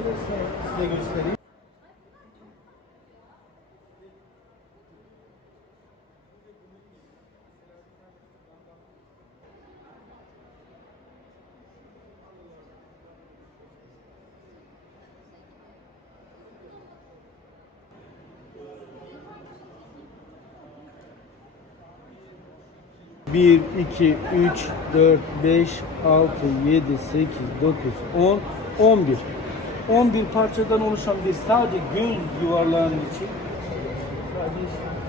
gelirse size göstereyim. Bir, iki, üç, dört, beş, altı, yedi, sekiz, dokuz, 10, 11. 11 parçadan oluşan bir sadece göz yuvarlağının için sadece